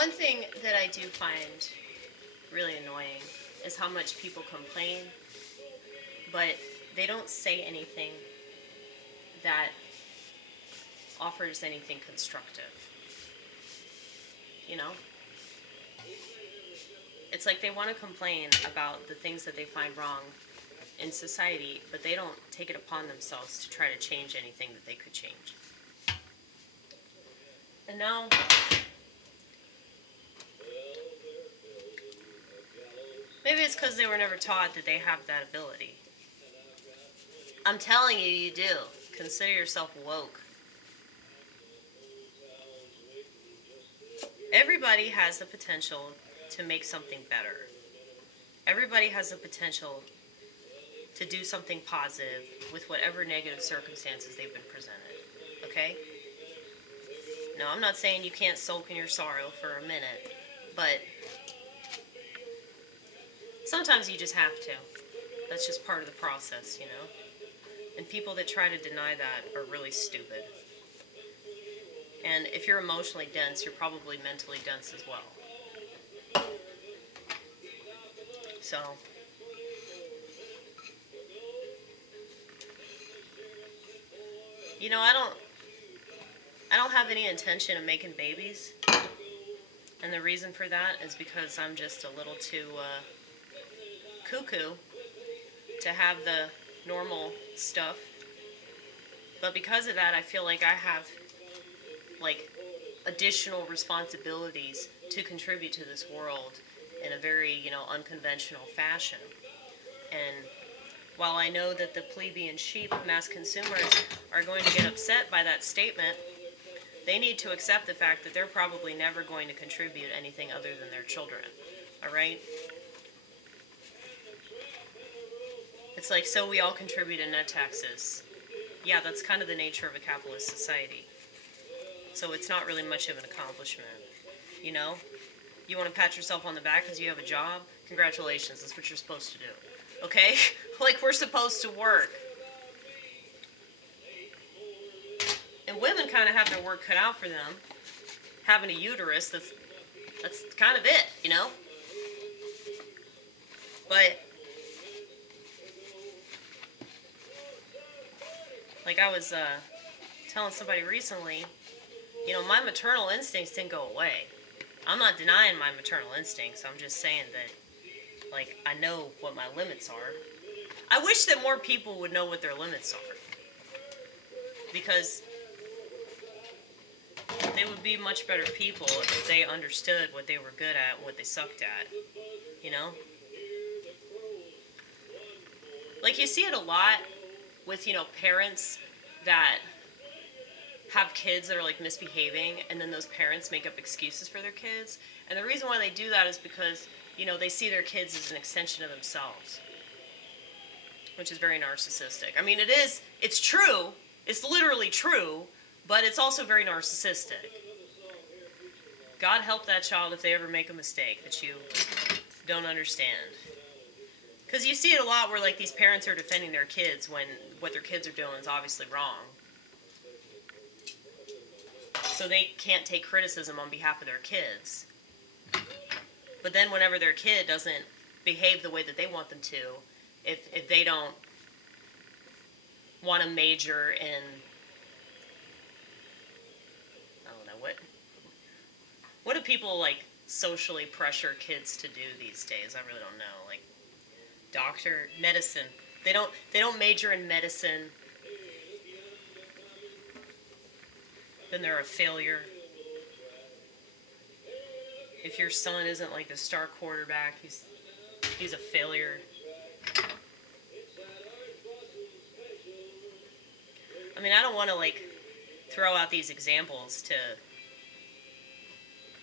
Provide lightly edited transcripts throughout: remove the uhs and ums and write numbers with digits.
One thing that I do find really annoying is how much people complain, but they don't say anything that offers anything constructive. You know? It's like they want to complain about the things that they find wrong in society, but they don't take it upon themselves to try to change anything that they could change. And now, maybe it's because they were never taught that they have that ability. I'm telling you, you do. Consider yourself woke. Everybody has the potential to make something better. Everybody has the potential to do something positive with whatever negative circumstances they've been presented. Okay? No, I'm not saying you can't sulk in your sorrow for a minute, but sometimes you just have to. That's just part of the process, you know? And people that try to deny that are really stupid. And if you're emotionally dense, you're probably mentally dense as well. So, you know, I don't have any intention of making babies. And the reason for that is because I'm just a little too cuckoo to have the normal stuff. But because of that, I feel like I have like additional responsibilities to contribute to this world in a very, you know, unconventional fashion. And while I know that the plebeian sheep, mass consumers, are going to get upset by that statement, they need to accept the fact that they're probably never going to contribute anything other than their children. Alright? It's like, so we all contribute in net taxes. Yeah, that's kind of the nature of a capitalist society. So it's not really much of an accomplishment. You know? You want to pat yourself on the back because you have a job? Congratulations, that's what you're supposed to do. Okay? Like, we're supposed to work. And women kind of have their work cut out for them. Having a uterus, that's kind of it, you know? But, like I was telling somebody recently, you know, my maternal instincts didn't go away. I'm not denying my maternal instincts. I'm just saying that, like, I know what my limits are. I wish that more people would know what their limits are. Because they would be much better people if they understood what they were good at and what they sucked at. You know? Like, you see it a lot with, you know, parents that have kids that are, like, misbehaving, and then those parents make up excuses for their kids. And the reason why they do that is because, you know, they see their kids as an extension of themselves. Which is very narcissistic. I mean, it's true. It's literally true, but it's also very narcissistic. God help that child if they ever make a mistake that you don't understand. Because you see it a lot where, like, these parents are defending their kids when what their kids are doing is obviously wrong. So they can't take criticism on behalf of their kids. But then whenever their kid doesn't behave the way that they want them to, if they don't want to major in, I don't know, what do people, like, socially pressure kids to do these days? I really don't know. Like, doctor, medicine. They don't major in medicine. Then they're a failure. If your son isn't, like, the star quarterback, he's a failure. I mean, I don't want to, like, throw out these examples to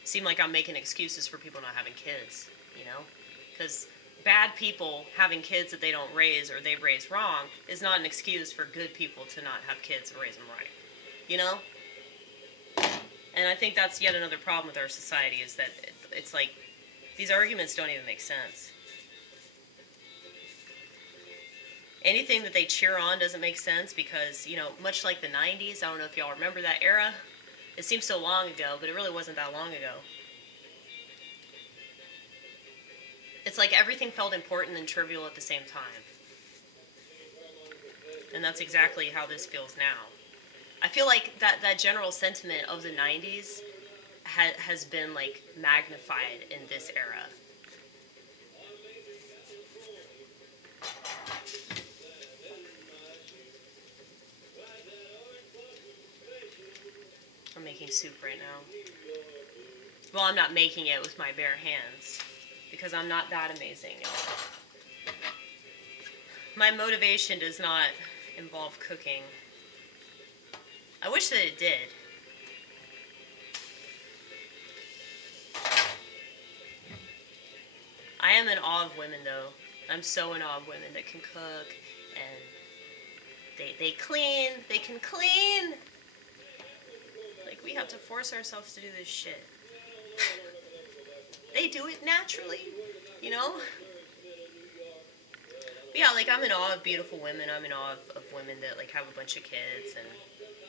seem like I'm making excuses for people not having kids, you know? Because bad people having kids that they don't raise or they raise wrong is not an excuse for good people to not have kids and raise them right, you know? And I think that's yet another problem with our society, is that it's like, these arguments don't even make sense. Anything that they cheer on doesn't make sense because, you know, much like the 90s, I don't know if y'all remember that era. It seems so long ago, but it really wasn't that long ago. It's like everything felt important and trivial at the same time. And that's exactly how this feels now. I feel like that general sentiment of the 90s has been like magnified in this era. I'm making soup right now. Well, I'm not making it with my bare hands because I'm not that amazing. My motivation does not involve cooking. I wish that it did. I am in awe of women, though. I'm so in awe of women that can cook, and they clean. They can clean. Like, we have to force ourselves to do this shit. They do it naturally, you know? But yeah, like, I'm in awe of beautiful women. I'm in awe of women that, like, have a bunch of kids and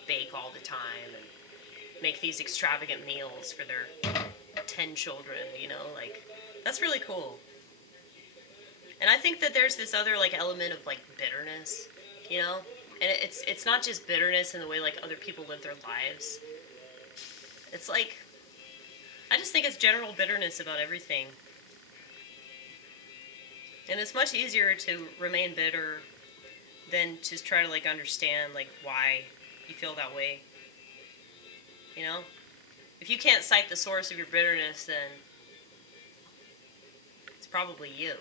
bake all the time and make these extravagant meals for their 10 children, you know? Like, that's really cool. And I think that there's this other, like, element of, like, bitterness, you know? And it's not just bitterness in the way, like, other people live their lives. It's like, I just think it's general bitterness about everything. And it's much easier to remain bitter than just try to, like, understand, like, why you feel that way. You know? If you can't cite the source of your bitterness, then it's probably you.